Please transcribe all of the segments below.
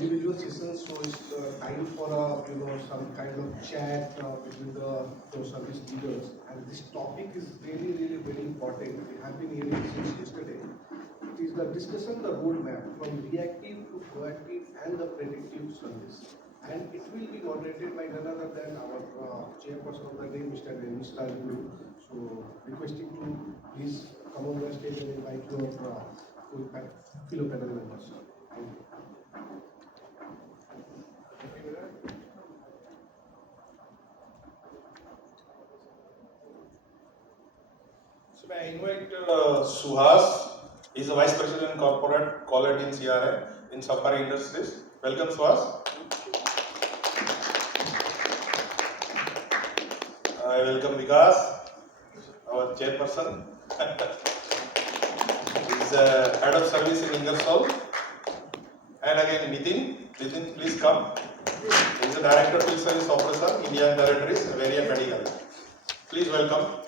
individual sessions, so it's time for some kind of chat between the service leaders. And this topic is really, really very important. We have been hearing since yesterday. It is the discussion, the roadmap from reactive to proactive and the predictive service. And it will be moderated by none other than our chairperson of the day, Mr. Ramesh Raju. So requesting to please come on the stage and invite your fellow panel members. Thank you. So may I invite Suhas. He is the Vice President Corporate Quality in CRM in Safari Industries. Welcome, Suhas. I welcome Vikas, our chairperson. He is head of service in Ingersoll. And again, Nitin. Nitin, please come. He is the Director of Field Service Operation, India and Territories, Variant Medical. Please welcome.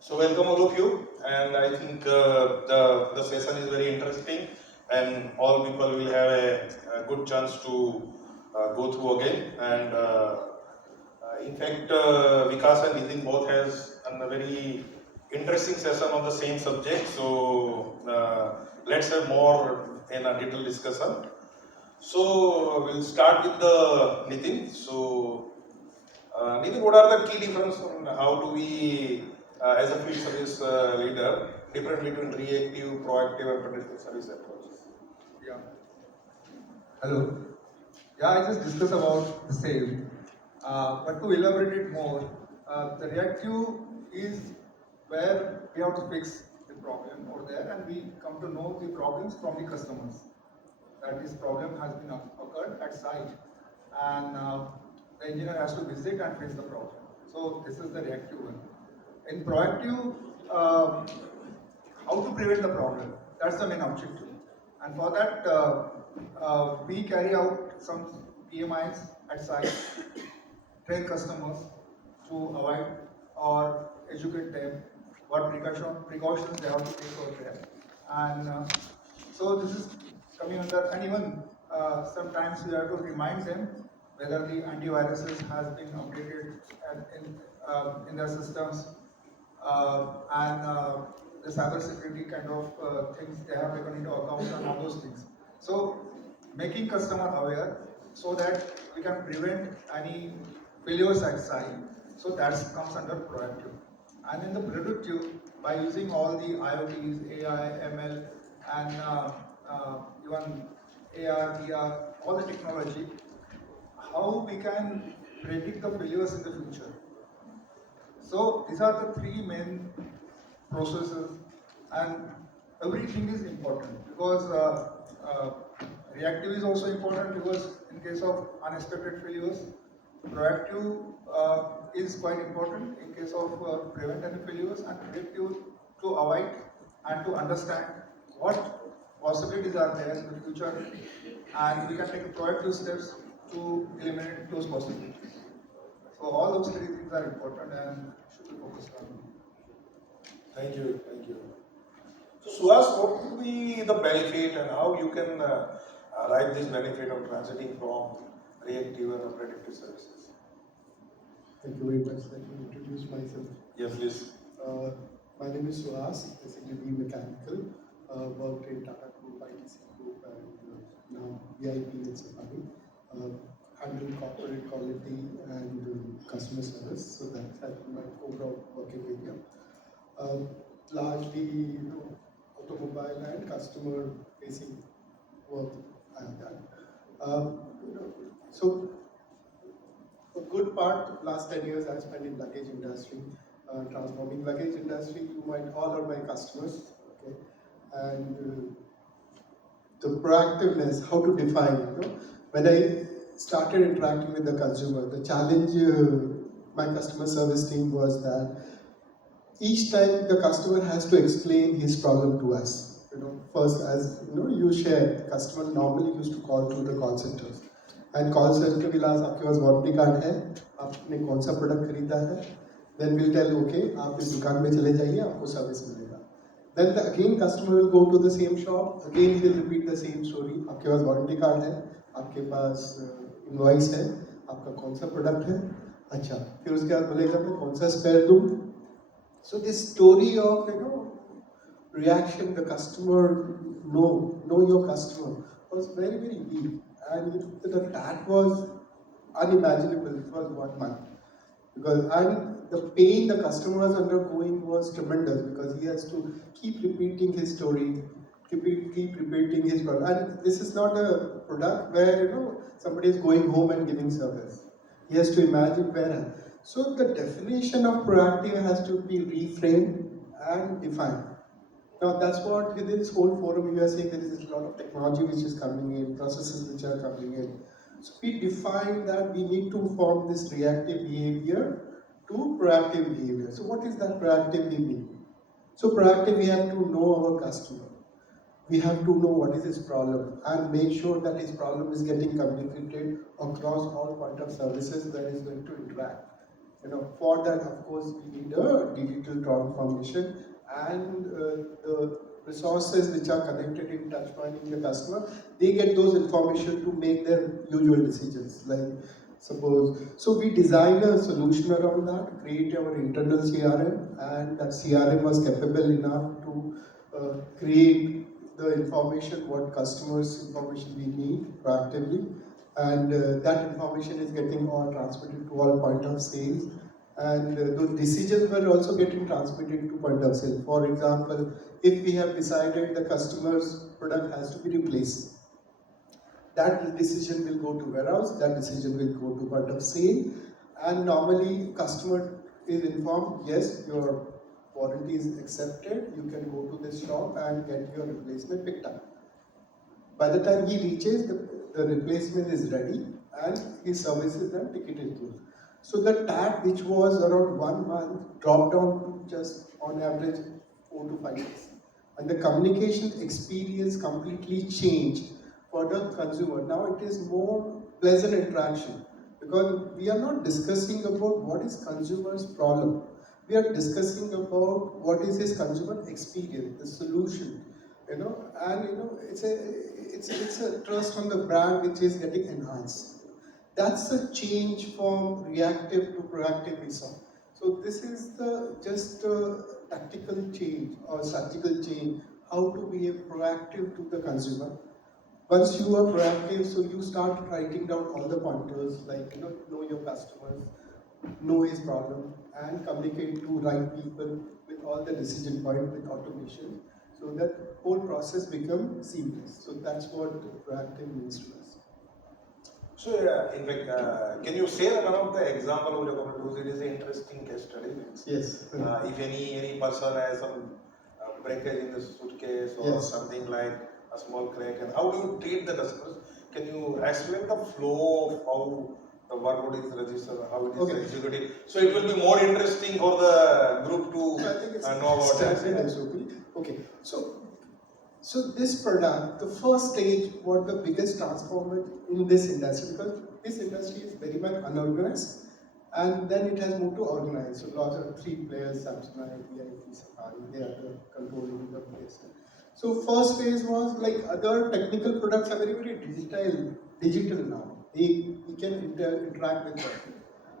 So welcome all of you, and I think the session is very interesting, and all people will have a good chance to go through again. And in fact, Vikas and Nitin both has a very interesting session on the same subject. So let's have more in a detailed discussion. So we'll start with the Nitin. So Nitin, what are the key differences on how do we as a field service leader, different between reactive, proactive, and predictive service approaches? Yeah. Hello. Yeah, I just discussed about the same. But to elaborate it more, the reactive is where we have to fix the problem over there, and we come to know the problems from the customers. That this problem has been occurred at site, and the engineer has to visit and fix the problem. So this is the reactive one. In proactive, how to prevent the problem? That's the main objective. And for that, we carry out some PMIs at site, train customers to avoid or educate them what precautions they have to take over there. And so this is coming under, and even sometimes we have to remind them whether the antiviruses has been updated in their systems, and the cyber security kind of things they have taken into account and all those things. So making customer aware so that we can prevent any failures at site. So that comes under proactive. And in the predictive, by using all the IoTs, AI, ML, and even AR, VR, all the technology, how we can predict the failures in the future. So these are the three main processes, and everything is important because reactive is also important because in case of unexpected failures, proactive is quite important in case of prevent any failures, and predictive to avoid and to understand what possibilities are there in the future, and we can take proactive steps to eliminate those possibilities. So all those three things are important and should be focused on. Thank you, thank you. So Suhas, what would be the benefit and how you can write this benefit of transiting from reactive and predictive services? Thank you very much. Let me introduce myself. Yes, please. My name is Suhas, basically B Mechanical, worked in Tata Group, ITC Group, and now VIP in Safari. Handle corporate quality and customer service, so that's my overall working area. Largely, automobile and customer facing work I have done. So a good part, last 10 years I spent in luggage industry, transforming luggage industry. You might call out my customers, okay, and the proactiveness, how to define. When I started interacting with the consumer, the challenge my customer service team was that each time the customer has to explain his problem to us. first, as you know, you shared, customer normally used to call to the call centers. And call center will ask, आपके पास warranty card है, आपने कौन सा product खरीदा है, then we'll tell, okay, आप इस दुकान में चले जाइए, आपको सर्विस मिलेगा. Then again customer will go to the same shop, again he will repeat the same story, आपके पास वारंटी कार्ड है, आपके पास इनवॉइस है, आपका कौन सा प्रोडक्ट है, अच्छा, फिर उसके बाद बोलेगा मैं कौन सा स्पेयर दूँ. So this story of, you know, reaction, the customer, know your customer, was very, very weak. And the TAT was unimaginable. It was 1 month. And the pain the customer was undergoing was tremendous because he has to keep repeating his story, keep repeating his product. And this is not a product where, you know, somebody is going home and giving service. He has to imagine where. So the definition of proactive has to be reframed and defined. Now that's what with this whole forum you are saying there is a lot of technology which is coming in, processes which are coming in. So we define that we need to form this reactive behavior to proactive behavior. So what is that proactive behavior? So proactive, we have to know our customer. We have to know what is his problem and make sure that his problem is getting communicated across all point of services that is going to interact. You know, for that, of course, we need a digital transformation and the resources which are connected in touch pointing the customer, they get those information to make their usual decisions. Like suppose, so we design a solution around that, create our internal CRM, and that CRM was capable enough to create the information, what customers information we need proactively, and that information is getting all transmitted to all point of sales. And those decisions were also getting transmitted to point of sale. For example, if we have decided the customer's product has to be replaced, that decision will go to warehouse, that decision will go to point of sale, and normally customer is informed, yes, your warranty is accepted, you can go to this shop and get your replacement picked up. By the time he reaches, the replacement is ready and his services and ticket is good. So the TAT, which was around 1 month, dropped down to just on average 4 to 5 days. And the communication experience completely changed for the consumer. Now it is more pleasant interaction because we are not discussing about what is consumer's problem. We are discussing about what is his consumer experience, the solution, you know, and you know it's a trust on the brand which is getting enhanced. That's a change from reactive to proactive we saw. So this is the just a tactical change or strategical change, how to be a proactive to the consumer. Once you are proactive, so you start writing down all the pointers, like you know your customers, know his problem, and communicate to right people with all the decision point with automation, so that whole process becomes seamless. So that's what proactive means to us. So, in fact, can you share one of the example we are going to use? It is an interesting case study. Yes. If any person has some breakage in the suitcase or Yes. something like a small crack, and how do you treat the customers? Can you explain the flow of how the workload is registered, how it is Okay. executed? So it will be more interesting for the group to So I think it's know about that. standard SOP. Okay, so this product, the first stage, what the biggest transformer in this industry, because this industry is very much unorganized, and then it has moved to organized. So lots of 3 players, Samsonite, VIP, Safari, they are the controlling the place. So first phase was like other technical products are very, very digital now. We can interact with them.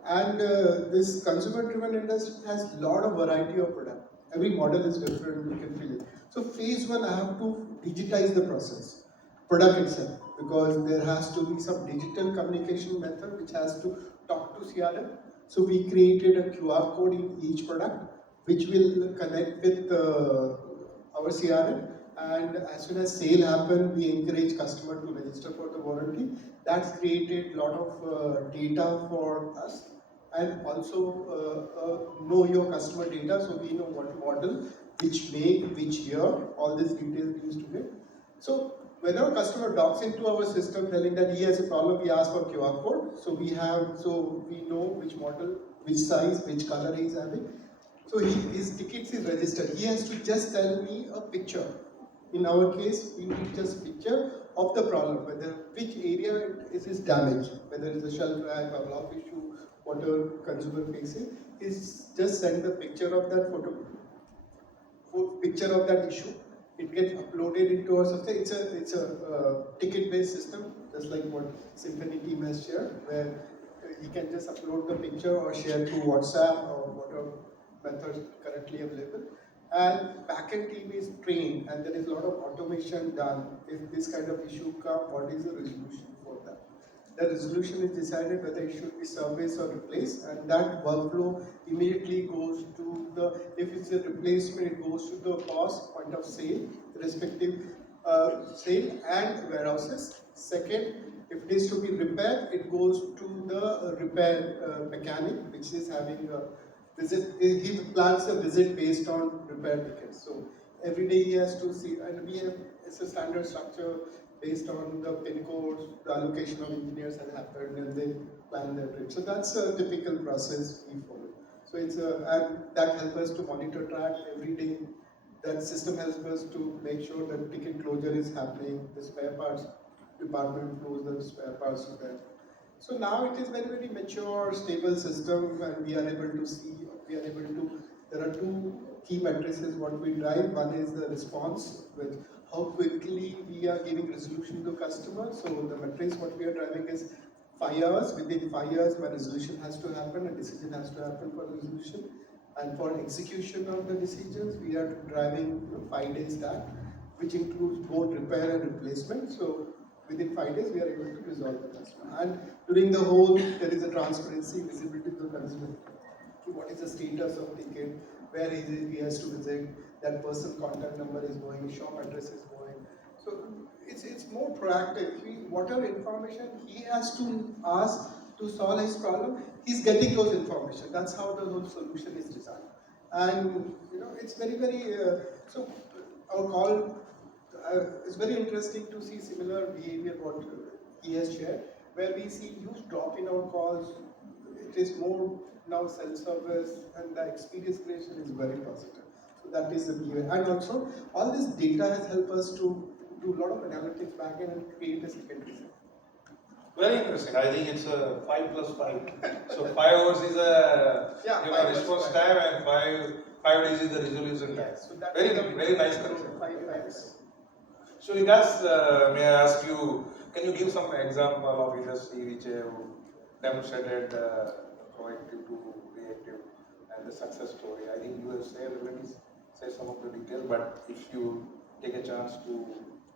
And this consumer-driven industry has a lot of variety of product. Every model is different, you can feel it. So phase 1, I have to digitize the process, product itself, because there has to be some digital communication method which has to talk to CRM. So we created a QR code in each product, which will connect with our CRM. And as soon as sale happen, we encourage customer to register for the warranty. That's created a lot of data for us, and also know your customer data, so we know what model, which make, which year, all these details we used to get. So whenever customer docks into our system telling that he has a problem, we ask for QR code. So we know which model, which size, which color he is having. So his tickets is registered. He has to just tell me a picture. In our case, we need just a picture of the problem, whether which area is damaged, whether it's a shelf rack or lock issue, whatever consumer facing, is just send the picture of that picture of that issue. It gets uploaded into our system. It's a ticket-based system, just like what Symphony team has shared, where you can just upload the picture or share through WhatsApp or whatever methods currently available. And backend team is trained, and there is a lot of automation done. If this kind of issue comes, what is the resolution for that? The resolution is decided whether it should be serviced or replaced, and that workflow immediately goes to the, if it's a replacement, it goes to the POS, point of sale, respective sale and warehouses. Second, if it is to be repaired, it goes to the repair mechanic, which is having a visit. He plans a visit based on repair tickets. So every day he has to see, and we have, it's a standard structure based on the pin codes, the allocation of engineers that happened, and they plan their trip. So that's a typical process we follow. So it's and that helps us to monitor track every day. That system helps us to make sure that ticket closure is happening, the spare parts department flows the spare parts to that. So now it is very mature, stable system, and we are able to see, there are two key matrices what we drive. One is the response, with how quickly we are giving resolution to customers. So the matrix what we are driving is 5 hours. Within 5 years, my resolution has to happen, a decision has to happen for resolution. And for execution of the decisions, we are driving 5 days stack, which includes both repair and replacement. So within 5 days, we are able to resolve the customer. And during the whole, there is a transparency, visibility to the consumer. What is the status of ticket, where he has to visit, that person contact number is going, shop address is going. So it's more proactive. Whatever information he has to ask to solve his problem, he's getting those information. That's how the whole solution is designed. And it's very, so our call, it's very interesting to see similar behavior what he has shared, where we see huge drop in our calls. It is more now self-service, and the experience creation is very positive. So that is the behavior. And also, all this data has helped us to do a lot of analytics back end and create a secondary set. Very interesting. I think it's a 5 plus 5. So 5 hours is a response time, and 5 days is the resolution time. So that very nice concept. 5 times. So in that, may I ask you, can you give some example of industry which have demonstrated proactive to reactive and the success story? I think you have already said some of the details, but if you take a chance to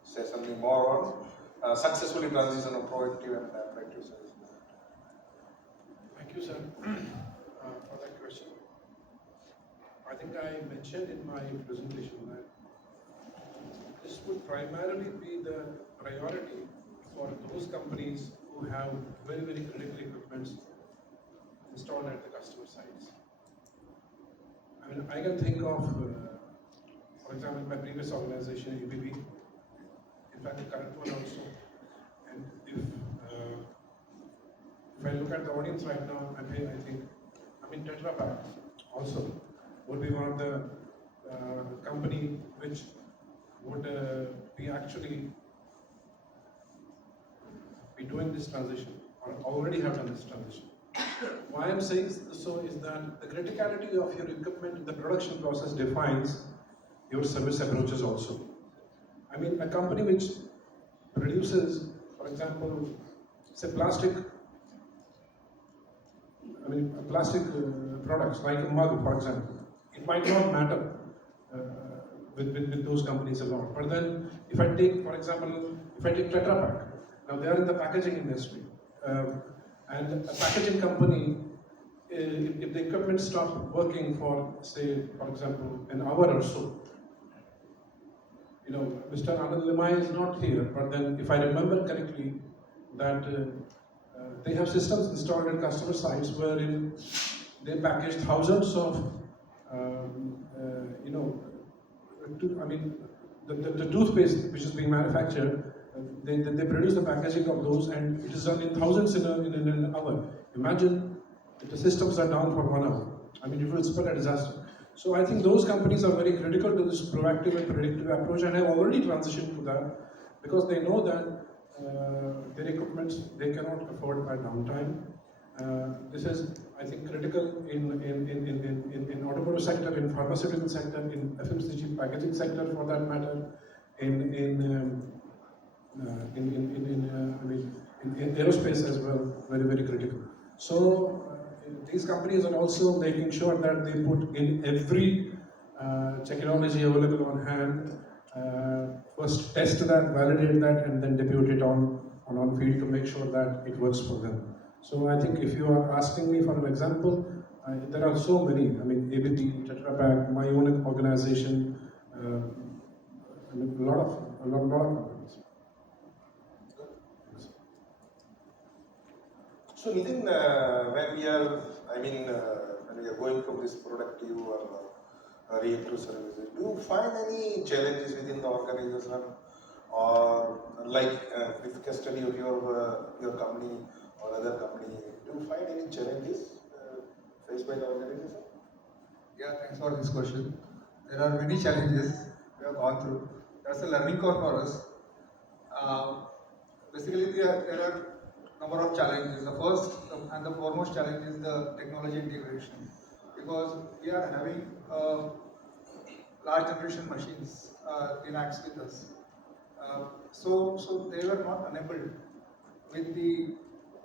say something more on successfully transition of proactive and reactive service. Thank you, sir, for that question. I think I mentioned in my presentation that this would primarily be the priority for those companies who have very critical equipment installed at the customer sites. I mean, I can think of, for example, my previous organization, UBB, in fact, the current one also. And if I look at the audience right now, I mean, Tetra Pak also would be one of the company which would be actually be doing this transition, or already have done this transition. Why I'm saying so is that the criticality of your equipment in the production process defines your service approaches also. I mean, a company which produces, for example, say plastic products like a mug, for example, it might not matter with those companies a lot. But then, if I take, for example, Tetra Pak, now they are in the packaging industry, and a packaging company, if the equipment stops working for, say, for example, an hour or so, Mr. Anand Limai is not here, but then if I remember correctly, that they have systems installed at customer sites wherein they package thousands of, the toothpaste which is being manufactured, they produce the packaging of those, and it is done in thousands in an hour. Imagine if the systems are down for 1 hour. I mean, it will spell a disaster. So I think those companies are very critical to this proactive and predictive approach, and have already transitioned to that because they know that their equipments, they cannot afford a downtime. This is, I think, critical in automotive sector, in pharmaceutical sector, in FMCG packaging sector for that matter, in aerospace as well, very critical. So these companies are also making sure that they put in every technology available on hand, first test that, validate that, and then debut it on field to make sure that it works for them. So I think if you are asking me for an example, there are so many. I mean, ABB, Tetra Pak, my own organization, I mean, a lot of companies. So Nitin, when we are going from this productive or reactive services, do you find any challenges within the organization, or like with custody of your company or other company, do you find any challenges faced by the organization? Yeah, thanks for this question. There are many challenges we have gone through. That's a learning curve for us. Basically, there are number of challenges. The first and the foremost challenge is the technology integration, because we are having large generation machines in acts with us. So they were not enabled with the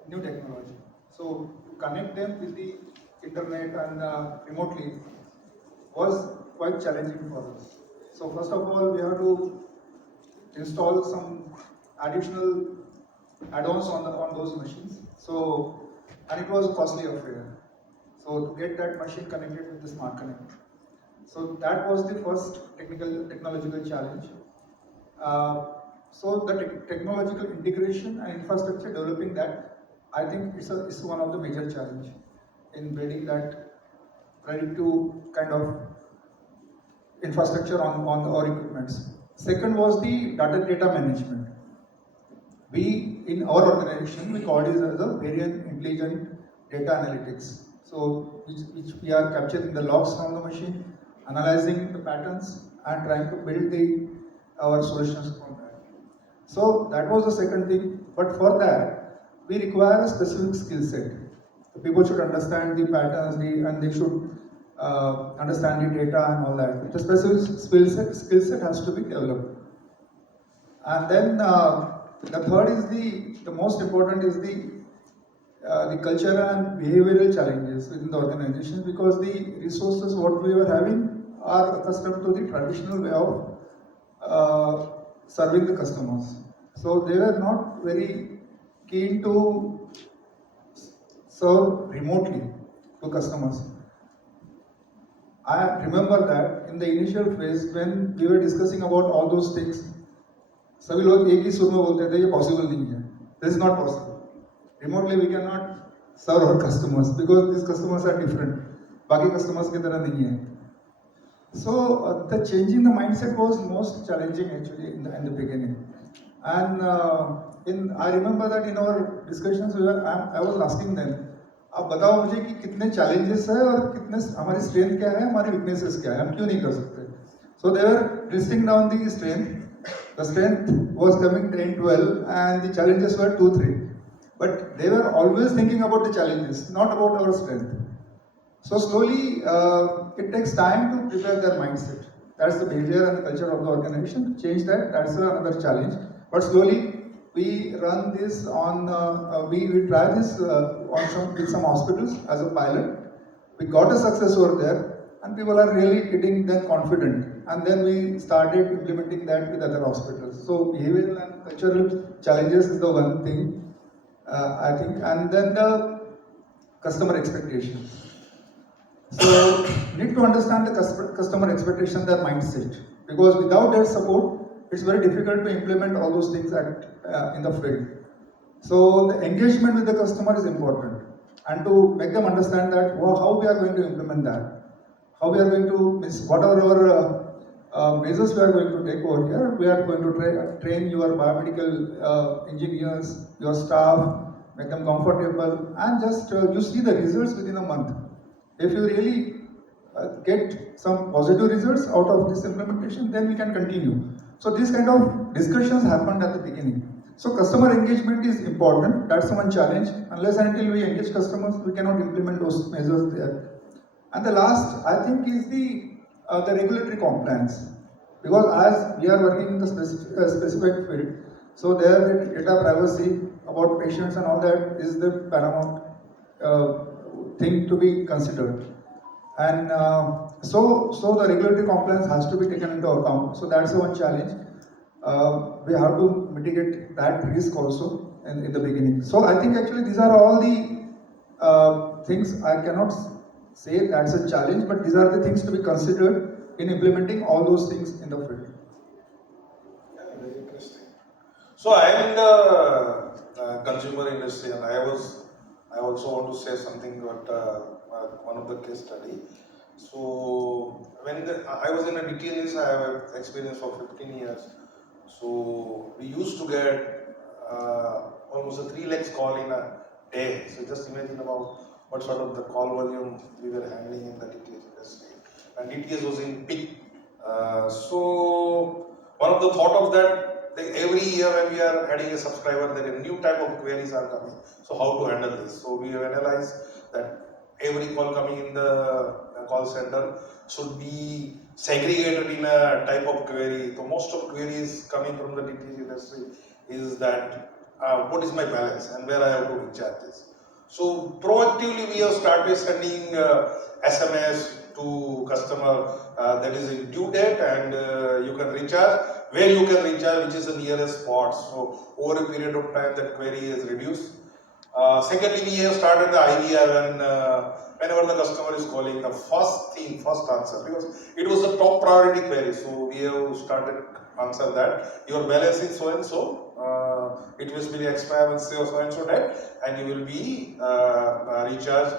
new technology. So to connect them with the internet and remotely was quite challenging for us. So first of all, we have to install some additional add-ons on those machines. So, and it was a costly affair. So to get that machine connected with the Smart Connect. So that was the first technological challenge. So the technological integration and infrastructure, developing that, I think is one of the major challenge in building that predictive kind of infrastructure on our equipments. Second was the data management. We, in our organization, we call this as the Variant Intelligent Data Analytics. So, which we are capturing the logs from the machine, analyzing the patterns, and trying to build our solutions from that. So, that was the second thing. But for that, we require a specific skill set. So people should understand the patterns, and they should understand the data and all that. The specific skill set has to be developed. And then the third is the most important is the cultural and behavioral challenges within the organization, because the resources what we were having are accustomed to the traditional way of serving the customers. So they were not very keen to serve remotely to customers. I remember that in the initial phase when we were discussing about all those things, सभी लोग एक ही सुर में बोलते थे ये possible नहीं है. This is not possible. Remotely we cannot serve our customers because these customers are different. बाकी customers की तरह नहीं है. So the changing the mindset was most challenging actually in the beginning. And I remember that in our discussions I was asking them, आप बताओ मुझे कि कितने challenges है और कितने हमारी strength क्या है, हमारी weaknesses क्या है, हम क्यों नहीं कर सकते. So they were listing down the strength. The strength was coming 10, 12 and the challenges were 2, 3. But they were always thinking about the challenges, not about our strength. So slowly, it takes time to prepare their mindset. That's the behavior and the culture of the organization. To change that, that's another challenge. But slowly, we run this on, we try this with some hospitals as a pilot. We got a success over there. And people are really getting then confident, and then we started implementing that with other hospitals. So behavioral and cultural challenges is the one thing I think, and then the customer expectations. So need to understand the customer expectation, their mindset, because without their support, it's very difficult to implement all those things in the field. So the engagement with the customer is important, and to make them understand that how we are going to implement that. How we are going to, whatever our measures we are going to take over here, we are going to train your biomedical engineers, your staff, make them comfortable, and just you see the results within a month. If you really get some positive results out of this implementation, then we can continue. So these kind of discussions happened at the beginning. So customer engagement is important. That's one challenge. Unless and until we engage customers, we cannot implement those measures there. And the last, I think, is the regulatory compliance. Because as we are working in the specific field, so there the data privacy about patients and all that is the paramount thing to be considered. And so the regulatory compliance has to be taken into account. So that's one challenge. We have to mitigate that risk also in the beginning. So I think actually these are all the things. I cannot say that's a challenge, but these are the things to be considered in implementing all those things in the field. Yeah, very interesting. So I am in the consumer industry, and I also want to say something about one of the case study. So when I was in a DTNS, I have experience for 15 years. So we used to get almost a 3 lakhs call in a day. So just imagine about what sort of the call volume we were handling in the DTS industry. And DTS was in peak. So one of the thought of that, every year when we are adding a subscriber, there are new type of queries are coming. So how to handle this? So we have analyzed that every call coming in the call center should be segregated in a type of query. So most of queries coming from the DTS industry is that what is my balance and where I have to recharge this. So proactively we have started sending SMS to customer that is in due date, and you can recharge, where you can recharge, which is the nearest spot. So over a period of time that query is reduced. Secondly, we have started the IVR whenever the customer is calling, the first answer, because it was the top priority query. So we have started answer that your balance is so and so, it will be expired with so and so date, and you will be recharged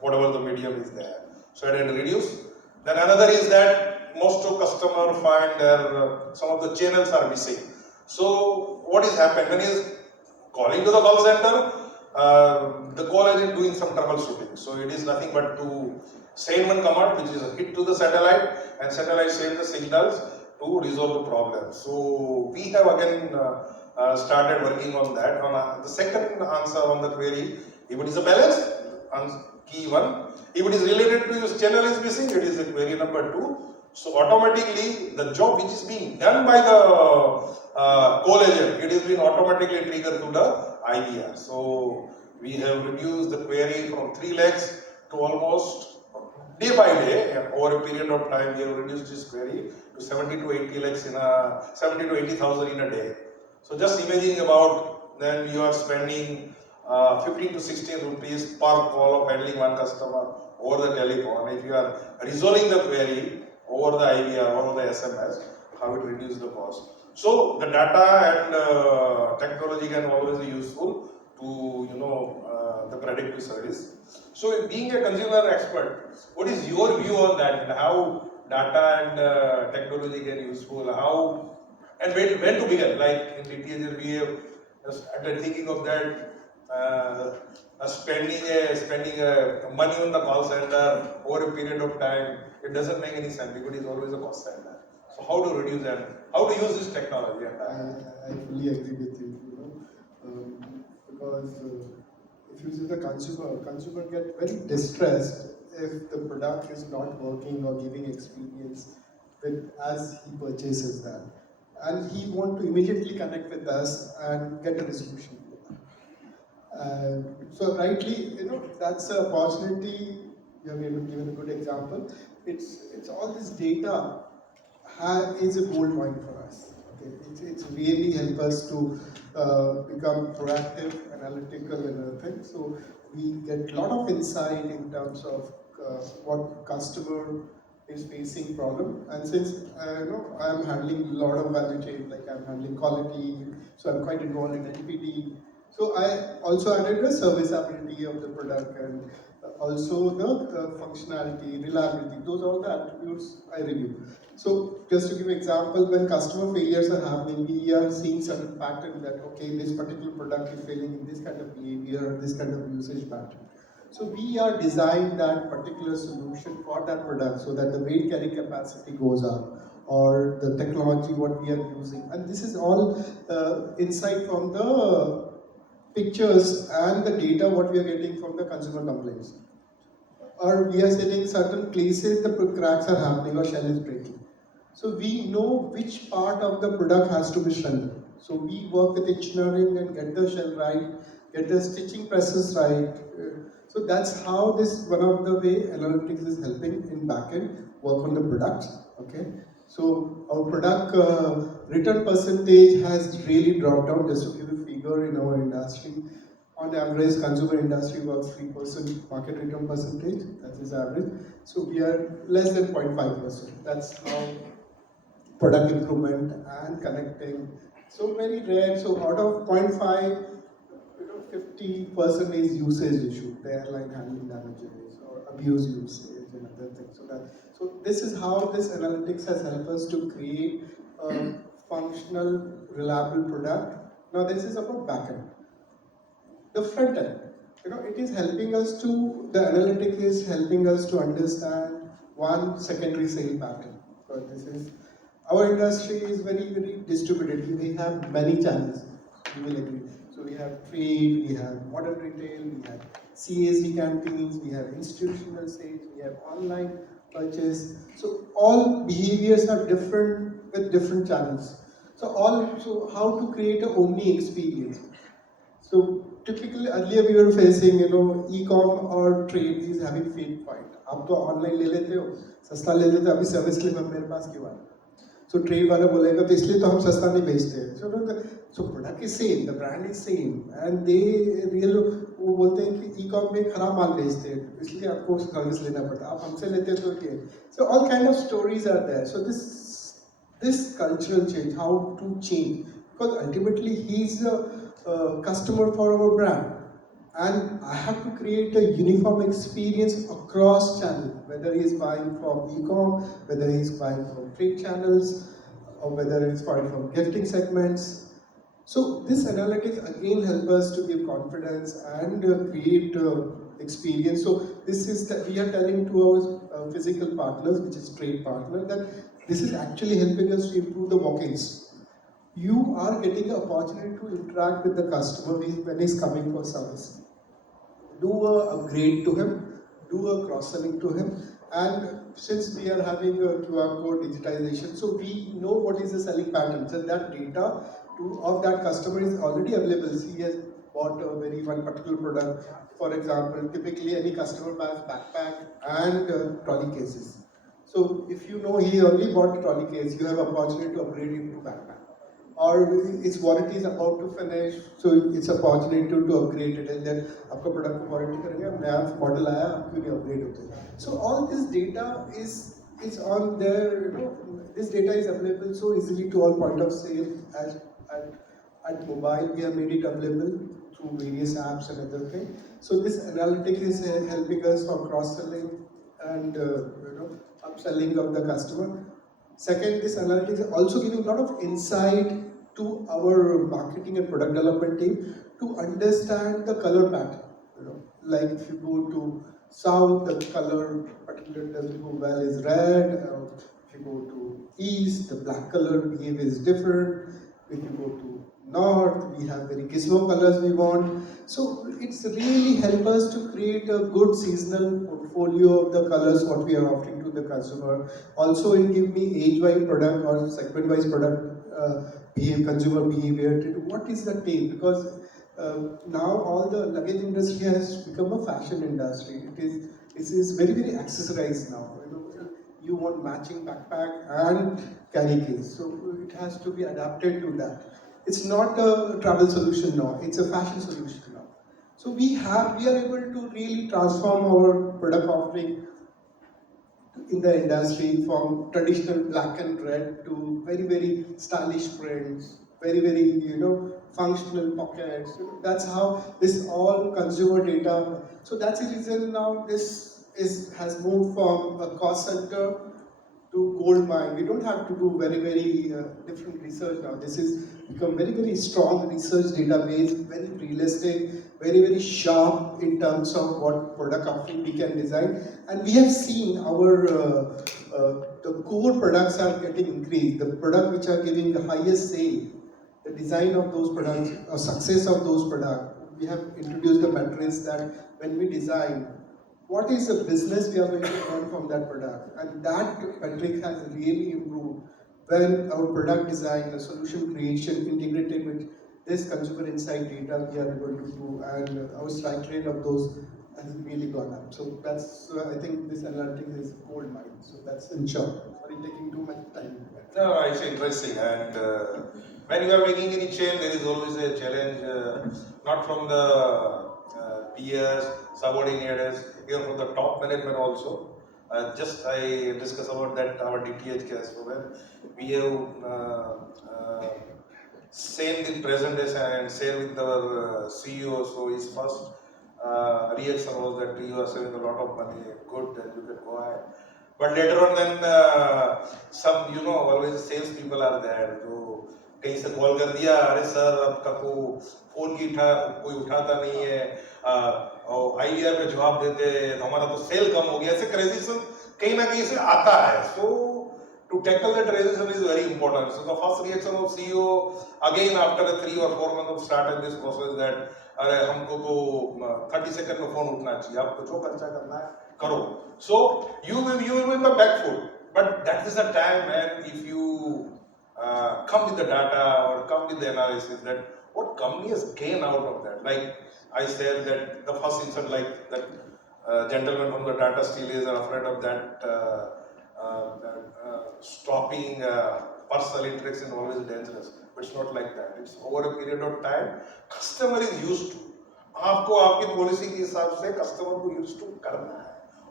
whatever the medium is there. So it will reduce. Then another is that most of customer find their some of the channels are missing. So what is happened when he is calling to the call center, the call agent doing some troubleshooting. So it is nothing but to send one command, which is a hit to the satellite, and satellite sends the signals to resolve the problem. So we have again started working on that. On the second answer on the query, if it is a balance, key one. If it is related to your channel is missing, it is a query number 2. So automatically the job which is being done by the call agent, it is being automatically triggered to the IVR. So we have reduced the query from 3 lakhs to almost day by day, over a period of time, we have reduced this query to 70 to 80 lakhs in a 70 to 80,000 in a day. So just imagine about then you are spending 15 to 16 rupees per call of handling one customer over the telephone. If you are resolving the query over the IVR, over the SMS, how it reduces the cost. So the data and technology can always be useful to the predictive service. So being a consumer expert, what is your view on that and how data and technology can be useful? How and when to begin? Like in DTS, we have started thinking of that. Spending money on the call center over a period of time, it doesn't make any sense because it's always a cost center. So how to reduce that? How to use this technology? I fully agree with you. Because if you see the consumer get very distressed if the product is not working or giving experience with as he purchases that, and he want to immediately connect with us and get a resolution. So rightly, that's an opportunity. You have given a good example. It's all this data is a gold mine for us. Okay, it's really help us to become proactive, analytical, and other things. So we get a lot of insight in terms of what customer is facing problem. And since I'm handling a lot of value chain, like I'm handling quality, so I'm quite involved in NPD. So I also added the serviceability of the product and also the functionality, reliability. Those are all the attributes I review. So just to give an example, when customer failures are happening, we are seeing certain pattern that okay, this particular product is failing in this kind of behavior, this kind of usage pattern. So we are designed that particular solution for that product so that the weight carry capacity goes up or the technology what we are using. And this is all insight from the pictures and the data what we are getting from the consumer complaints. Or we are setting certain places the cracks are happening or shell is breaking. So we know which part of the product has to be strengthened. So we work with engineering and get the shell right, get the stitching presses right. So that's how this one of the way analytics is helping in backend work on the products. Okay. So our product return percentage has really dropped down. Just to give a figure in our industry, on average, consumer industry works 3% market return percentage. That is average. So we are less than 0.5%. That's how product improvement and connecting. So very rare. So out of 0.5, 50% is usage issue, the airline handling damages or abuse usage and other things. So this is how this analytics has helped us to create a functional, reliable product. Now this is about backend. The front end, it is helping us to, the analytics is helping us to understand one secondary sale pattern. So this is, our industry is very, very distributed. We have many channels, you will agree. So we have trade, we have modern retail, we have CAC canteens, we have institutional sales, we have online purchase. So all behaviors are different with different channels. So how to create an omni experience. So typically earlier we were facing, e-com or trade is having faint point. आप तो online ले लेते हो, सस्ता ले लेते हो, अभी service के लिए मेरे पास क्यों आए? So trade वाला बोलेगा तो इसलिए तो हम सस्ता नहीं बेचते हैं. So product is same, the brand is same, and they वो बोलते हैं कि e-com में खराब माल बेचते हैं, इसलिए आपको सर्विस लेना पड़ता है. आप हमसे लेते हैं तो ये. So all kind of stories are there. So this cultural change, how to change, because ultimately he's a customer for our brand, and I have to create a uniform experience across channels, whether he's buying from e-com, whether he's buying from trade channels, or whether he's buying from gifting segments. So this analytics again help us to give confidence and create experience. So this is that we are telling to our physical partners, which is trade partner, that this is actually helping us to improve the walk-ins. You are getting an opportunity to interact with the customer when he's coming for service. Do a upgrade to him, do a cross-selling to him, and since we are having a QR code digitization, so we know what is the selling pattern. So that data of that customer is already available. He has bought a one particular product. For example, typically any customer buys backpack and trolley cases. So if you know he only bought trolley case, you have opportunity to upgrade him to backpack. Or its warranty is about to finish, so it's a opportunity to upgrade it, and then आपका product को warranty करेंगे, अब नया model आया, आप क्यों नहीं upgrade होते? So all this data is on there. This data is available so easily to all point of sale. At mobile, we have made it available through various apps and other things. So this analytics is helping us for cross-selling and upselling of the customer. Second, this analytics is also giving a lot of insight to our marketing and product development team to understand the color pattern. Like if you go to south, the color particularly doesn't go well is red. If you go to east, the black color behavior is different. If you go to north, we have very gizmo colors we want. So it's really help us to create a good seasonal portfolio of the colors what we are offering to the consumer. Also it give me age-wise product or segment-wise product consumer behavior. What is the taste? Because now all the luggage industry has become a fashion industry. It is very, very accessorized now. You want matching backpack and carry case. So it has to be adapted to that. It's not a travel solution now, it's a fashion solution now. So we are able to really transform our product offering in the industry from traditional black and red to very, very stylish prints, very, very, functional pockets. That's how this all consumer data. So that's the reason now this has moved from a cost center to gold mine. We don't have to do very different research now. This is become very strong research database, very realistic, very sharp in terms of what product offering we can design. And we have seen our the core products are getting increased. The product which are giving the highest sale, the design of those products, or success of those products. We have introduced the metrics that when we design, what is the business we are going to earn from that product, and that metric has really improved when our product design, the solution creation integrated with this consumer insight data we are able to do, and our strike rate of those has really gone up. So that's I think this analytics is gold mine. So that's in short. Sorry, taking too much time. No, it's interesting. And when you are making any change, there is always a challenge, not from the peers, subordinates, even from the top management also. Just I discuss about that our DTH case. So when we have same the present day and same with our CEO. So his first reaction was that you are saving a lot of money, good, and you can go ahead. But later on, then some always sales people are there. जो कहीं से call कर दिया, अरे sir आपका को phone की कोई उठाता नहीं है, IVR पे जवाब देते, हमारा तो सेल कम हो गया, ऐसे क्रेजिज्म कहीं ना कहीं से आता है. So to tackle that resistance is very important. So the first reaction of CEO again after 3 or 4 months of starting this process that अरे हमको तो 30 सेकंड में फोन उठना चाहिए, आपको जो खर्चा करना है करो. So you will be in the back foot, but that is the time when if you come with the data or come with the analysis that what company has gained out of that. Like I said that the first instance, like that gentleman from the data steal is afraid of that. Stopping personal interaction always dangerous, but it's not like that. It's over a period of time. Customer is used to. आपको आपकी policy के हिसाब से customer को use to करना है.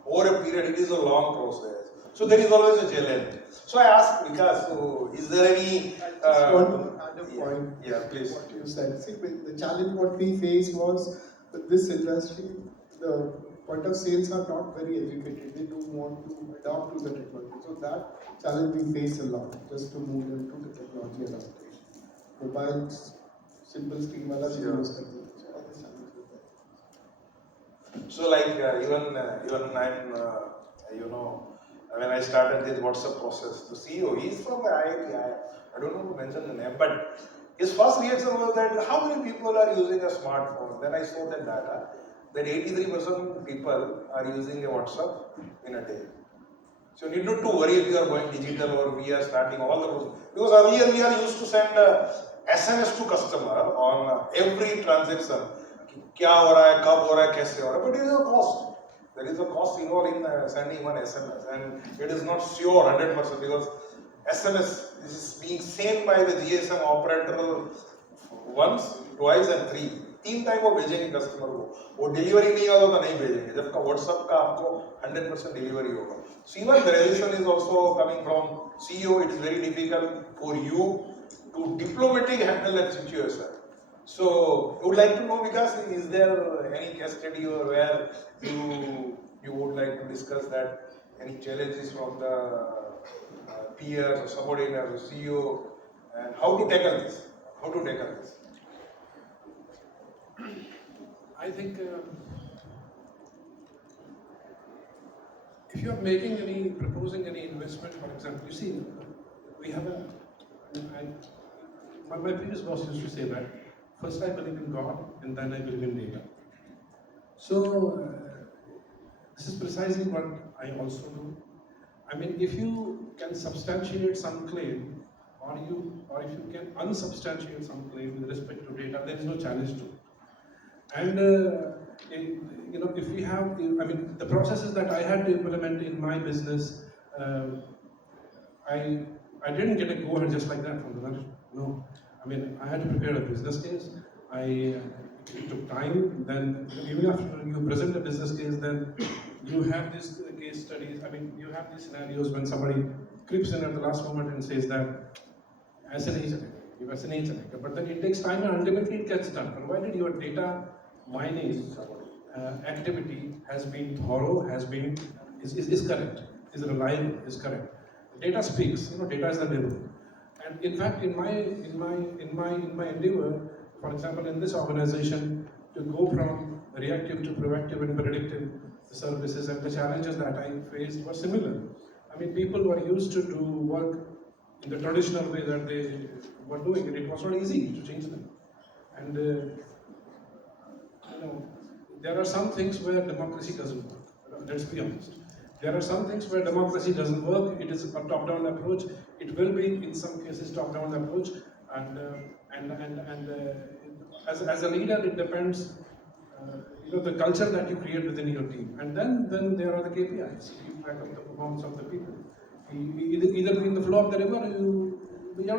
Over a period, it is a long process. So there is always a challenge. So I asked Vikas, so is there any? I just want to add a point. Yeah, please. What you said. See, the challenge what we faced was with this industry, the point of sales are not very educated. They don't want to adopt to the technology. So that challenge we face a lot, just to move them to the technology adaptation. Mobile, simple screen wala bhi use karte hain. So all the challenge with that. So like even I'm when I started this WhatsApp process, the CEO, he's from the IIT. I don't know to mention the name, but his first reaction was that how many people are using a smartphone? Then I saw that data that 83% people are using a WhatsApp in a day. So you need not to worry if you are going digital or we are starting all the process. Because earlier we are used to send SMS to customer on every transaction. क्या हो रहा है, कब हो रहा है, कैसे हो रहा है, but it is a cost. There is a cost involved in sending one SMS, and it is not sure 100% because SMS is being sent by the GSM operator once, twice, and three. 3 time वो भेजेंगे customer को, वो delivery नहीं होगा तो नहीं भेजेंगे, जबकि व्हाट्सएप का आपको 100% डिलीवरी होगा. So even the resolution is also coming from CEO. It is very difficult for you to diplomatically handle that situation. So I would like to know, because is there any case study or where you would like to discuss that any challenges from the peers or subordinates or CEO, and how to tackle this? How to tackle this? I think if you are proposing any investment, for example, you see, we have my previous boss used to say that first I believe in God and then I believe in data. So this is precisely what I also do. I mean, if you can substantiate some claim, or if you can unsubstantiate some claim with respect to data, there is no challenge to it. And if we have, the processes that I had to implement in my business, I didn't get a go ahead just like that from the manager. No, I had to prepare a business case. It took time. Then even after you present a business case, then you have these case studies. You have these scenarios when somebody creeps in at the last moment and says that as an agent, but then it takes time and ultimately it gets done, provided your data mining activity has been thorough, is correct, is reliable, is correct. data speaks. Data is the devil. And in fact, in my endeavor, for example, in this organization, to go from reactive to proactive and predictive services, and the challenges that I faced were similar. I mean, people were used to do work in the traditional way that they were doing it. It was not easy to change them. And there are some things where democracy doesn't work. Let's be honest. There are some things where democracy doesn't work. It is a top-down approach. It will be in some cases top-down approach, and as a leader, it depends. The culture that you create within your team, and then there are the KPIs. You keep track of the performance of the people. Either be in the flow of the river, or you get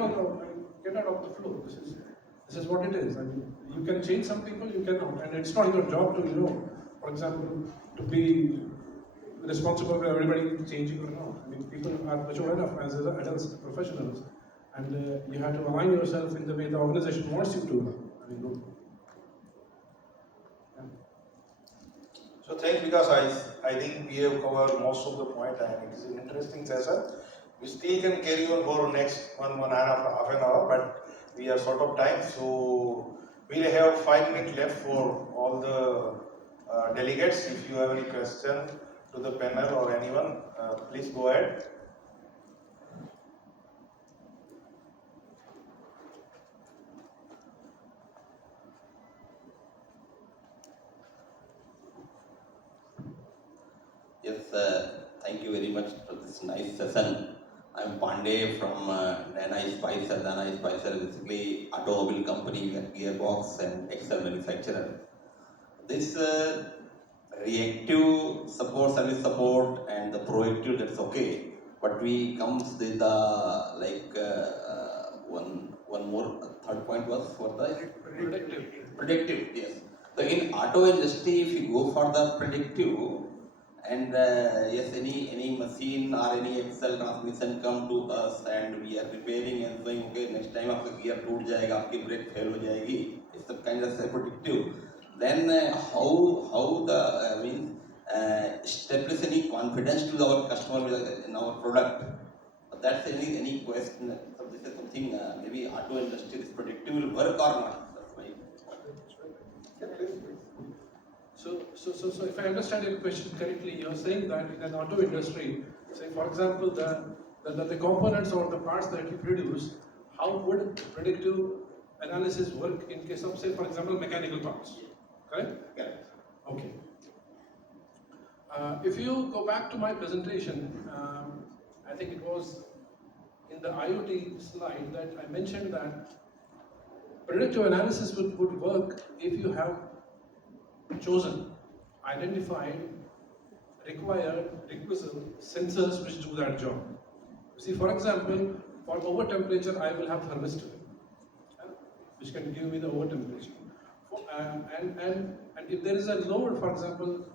out of the flow. This is what it is. I mean, you can change some people, you cannot, and it's not your job to for example, to be responsible for everybody changing or not. I mean, people are mature enough as adults, professionals, and you have to align yourself in the way the organization wants you to. I mean, So thanks, because I think we have covered most of the point, and it is an interesting session. We still can carry on for next one and a half an hour, but we are short of time, so we'll have 5 minutes left for all the delegates. If you have any question to the panel or anyone, please go ahead. Yes, thank you very much for this nice session. I'm Pandey from Dana Spicer. Dana Spicer is basically automobile company, gearbox and axle manufacturer. This reactive support, service support, and the proactive, that's okay. But we comes with one more third point was for the predictive. Yes. So in auto industry, if you go for the predictive, and yes, any machine or any axle transmission come to us and we are repairing and saying, okay, next time आपका gear टूट जाएगा, आपकी brake fail हो जाएगी, it's the kind of predictive. Then how the establish any confidence to our customer in our product. That's any question. So this is something maybe auto industry is predictive will work or not. That's my So if I understand your question correctly, you're saying that in an auto industry, say for example, the components or the parts that you produce, how would predictive analysis work in case of, say for example, mechanical parts? Correct? yeah. Okay. If you go back to my presentation, I think it was in the IoT slide that I mentioned that predictive analysis would work if you have chosen, identified, required, requisite sensors which do that job. See, for example, for over temperature, I will have thermistor, which can give me the over temperature. And if there is a load, for example,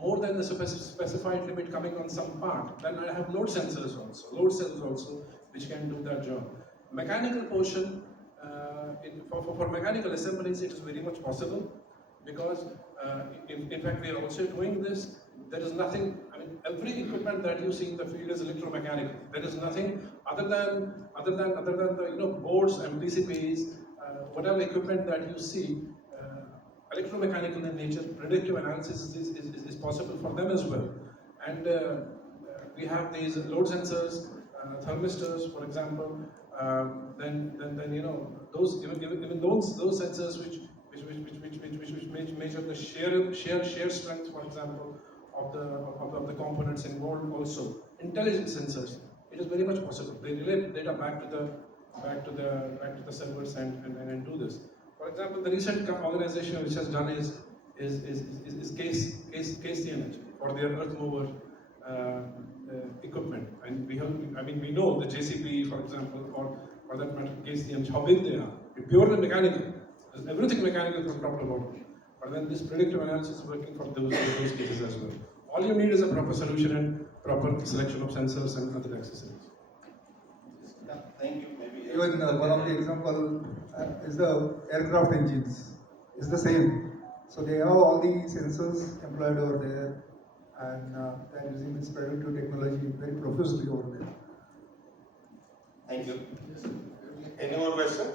more than the specified limit coming on some part, then I have load sensors also, load cells also, which can do that job. Mechanical portion, for mechanical assemblies, it is very much possible, because in fact we are also doing this. There is nothing, I mean, every equipment that you see in the field is electromechanical. There is nothing other than the boards and PCBs, whatever equipment that you see, electromechanical in nature. Predictive analysis is possible for them as well. And we have these load sensors, thermistors, for example. Then those even those sensors which measure the shear strength, for example, of the components involved. Also, intelligent sensors. It is very much possible. They relay data back to the servers and do this. For example, the recent organization which has done is Casey Energy for their earth mover equipment. And we know the JCB, for example, or that matter, Casey Energy, how big they are. It's purely mechanical. There's everything mechanical from top to bottom. But then this predictive analysis is working for those cases as well. All you need is a proper solution and proper selection of sensors and other accessories. Yeah, thank you. Maybe Even one of the example is the aircraft engines. It's the same. So they have all the sensors employed over there, and they're using this predictive technology very profusely over there. Thank you. Any more question?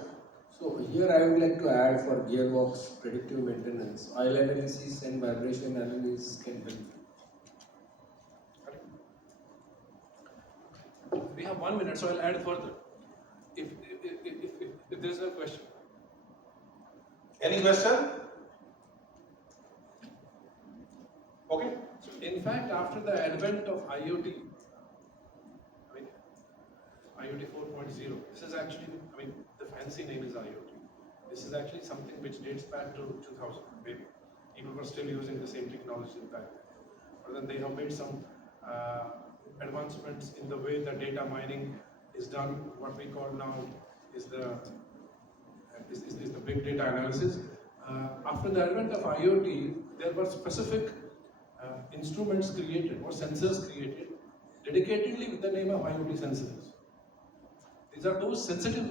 So here I would like to add for gearbox predictive maintenance, oil analysis and vibration analysis can help. We have 1 minute, so I'll add further. If there is no question. Any question? Okay. So in fact, after the advent of IoT, IoT 4.0, this is actually, the fancy name is IoT. This is actually something which dates back to 2000, maybe. People were still using the same technology back then. But then they have made some advancements in the way the data mining is done. What we call now is the big data analysis. After the advent of IoT, there were specific instruments created or sensors created dedicatedly with the name of IoT sensors. These are those sensitive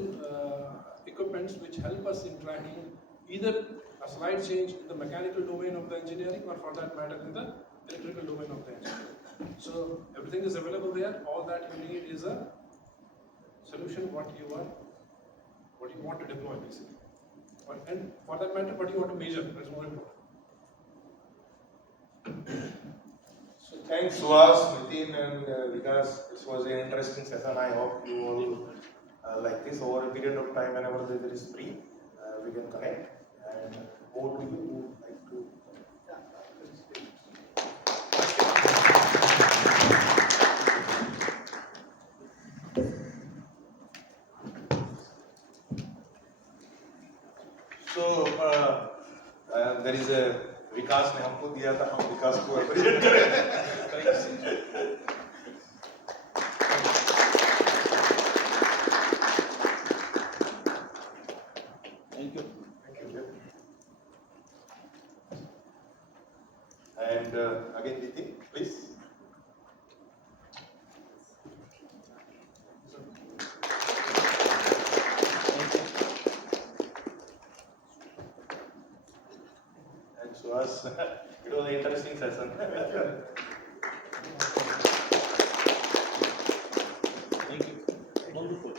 equipments which help us in tracking either a slight change in the mechanical domain of the engineering or for that matter in the electrical domain of the engineering. So everything is available there. All that you need is a solution what you want to deploy basically. And for that matter, what you want to measure, that's more important. So thanks Suhas, Nitin and Vikas. This was an interesting session. I hope you all like this over a period of time whenever there is free, we can connect. And over to you who would like to. So there is a विकास ने हमको दिया था, हम विकास को appreciate करें. Thank you. Thank you. And again, Diti, please. And Suhas, it was an interesting session. Thank you. Wonderful.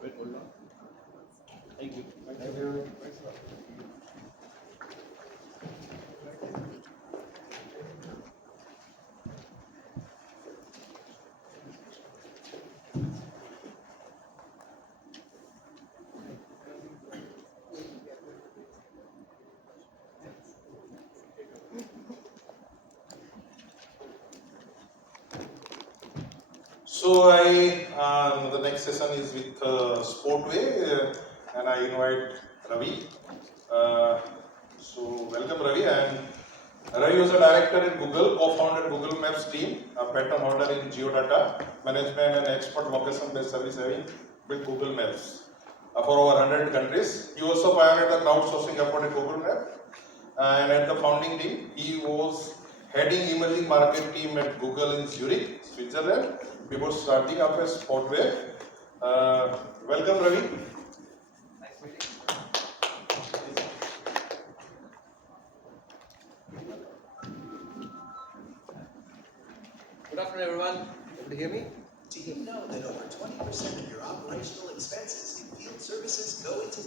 Wait, hold on. Thank you. Thank you. So the next session is with Sportway, and I invite Ravi. So welcome Ravi, and Ravi was a director in Google, co-founded Google Maps team, a patent holder in geodata management and expert location-based service having built Google Maps for over 100 countries. He also pioneered the crowdsourcing effort in Google Maps, and at the founding team, he was heading emerging market team at Google in Zurich, Switzerland, before starting up as Sportway. Welcome, Ravi. Nice meeting. Good afternoon, everyone. Able to hear me? Do you know that over 20% of your operational expenses in field services go into